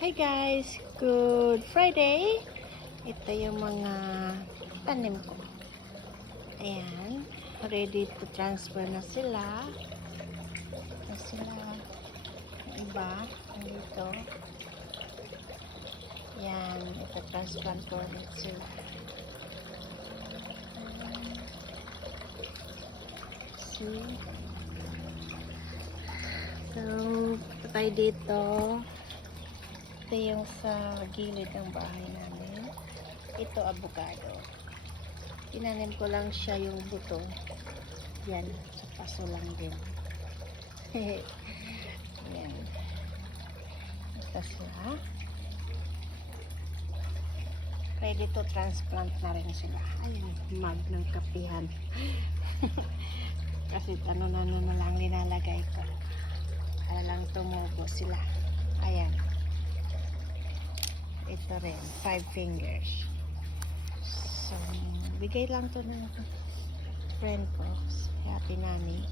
Hi guys! Good Friday! Ito yung mga tanim ko. Ayan. Ready to transfer na sila. Yung iba. Dito. Ayan. Ito transplant ko ulit sila. See? So, patay dito. Ito yung sa gilid ng bahay namin. Ito avocado. Tinanim ko lang siya yung buto. Yan, sa paso lang din. Yan. Ito sila. Ready to transplant na rin sila. Ayun, mug ng kapihan. Kasi ano na lang nilalagay ko. Para lang tumubo sila. Ayan. Ito rin, 5 fingers. So, bigay lang to ng friend ko, Happy Nani.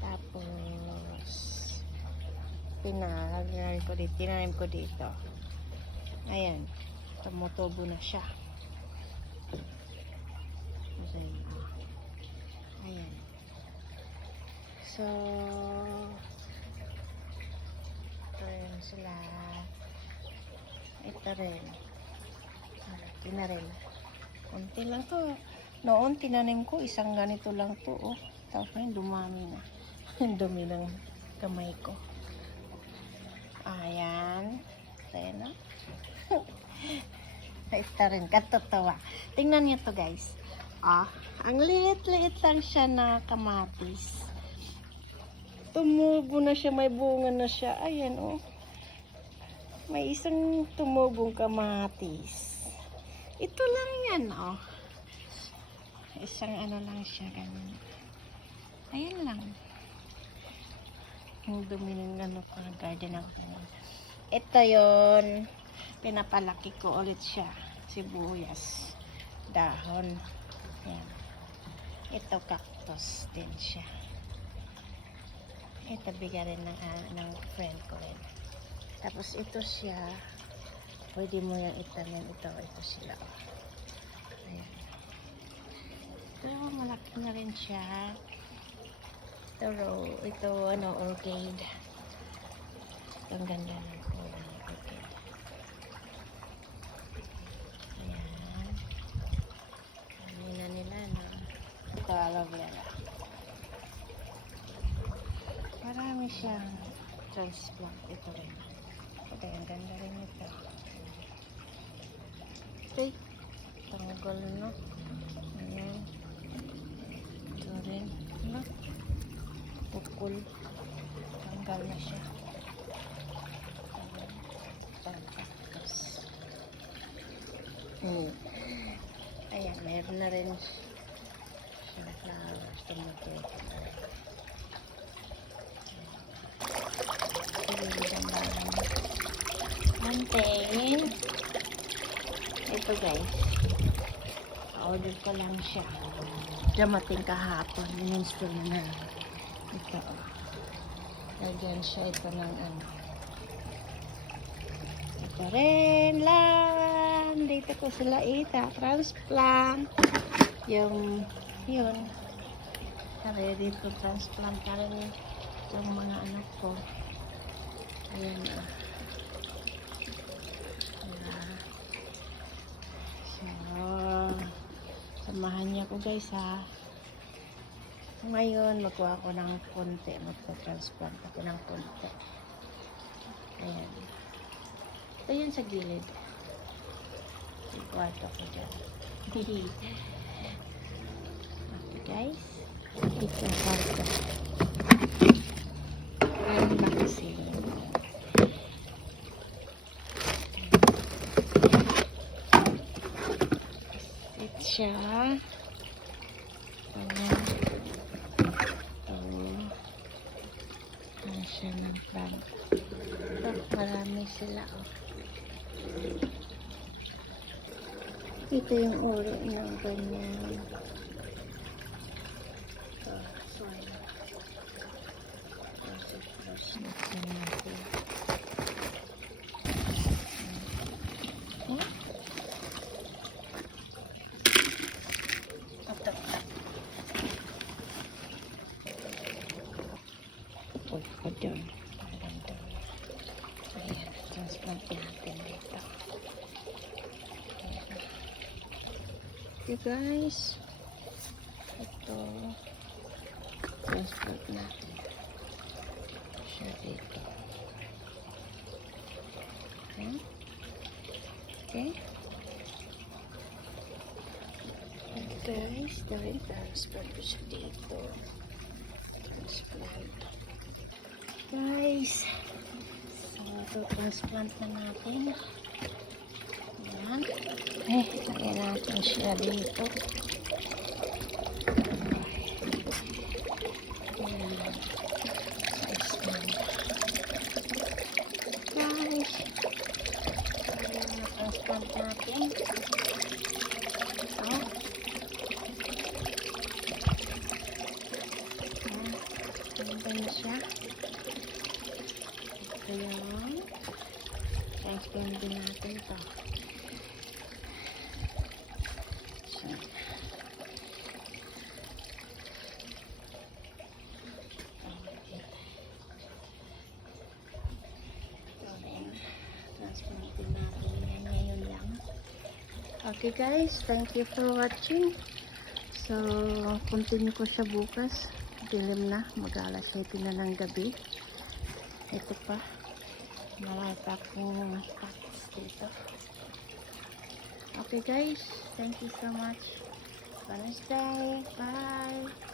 Tapos, tinanim ko dito. Ayan, tumutubo na siya. Ayan. So, ito rin sila. Ito rin. Malaki na rin. Kunti lang to. Noon, tinanim ko, isang ganito lang to. Oh. Tapos ngayon, dumami na. Dumi ng kamay ko. Ayan. Ayan na. Ito rin. Katotawa. Tingnan niyo to guys. Ang liit-liit lang siya na kamatis. Tumubo na siya. May bunga na siya. Ayan oh. May isang tumubong kamatis. Ito lang yan, oh. Isang ano lang siya, ganun. Ayan lang. Yung dumi ng ano ko, garden ako. Ito yon, pinapalaki ko ulit siya. Sibuyas. Dahon. Ayan. Ito cactus din siya. Ito bigyan rin ng friend ko rin. Tapos ito siya, pwede mo yung itanim. Ito sila. Ayan. Ito, malaki na rin siya. Ito orchid. Ang ganda ng orchid. Ayan. Ayan na nila, no? Ito, aloe vera. Marami siyang transplant. Ito rin. Ito, ang ganda rin ito. Okay. Tanggal na. Ayan. Ito rin. Ano? Pukul. Tanggal na siya. Pagkakas. Ayan, meron na rin siya flowers. Tomato. Plantain. Ito guys, order ko lang siya. Dumating kahapon, in-install na. Ito, lagyan siya ito ng ano. Ito rin lang. Dito ko sila transplant. Yun. Ready to transplant na rin yung mga anak ko. Ayan na. Samahan niya ko guys ha. Ngayon magkuha ko ng konti, magpa-transplant ako ng konti. Ayan. Ito yun sa gilid. Ikuha ko dyan. Okay guys. Ito ang kwarto. Ayan na kasi. Siya. Ayan. Ayan siya ng plant. Ito, marami sila. Ito yung uri ng ganyan. Ito, soil. transplant natin dito. Okay guys, ito transplant natin siya dito. Okay, okay. Guys, dahil transplant ko siya dito. Transplant. Guys, so ito transplant na natin. Ayan. Lagyan natin siya dito. Ayan. Size na. Guys, ayan na transplant natin. Ito. Ganda na siya. Ayan. Transplant din natin ito. So, okay. Transplant din natin yan ngayon lang. Okay guys, thank you for watching. So, continue ko siya bukas. Dilim na, mag-alas 7 na ng gabi. Ito pa, marami pa akong packs dito. Okay guys, thank you so much. Have a nice day. Bye.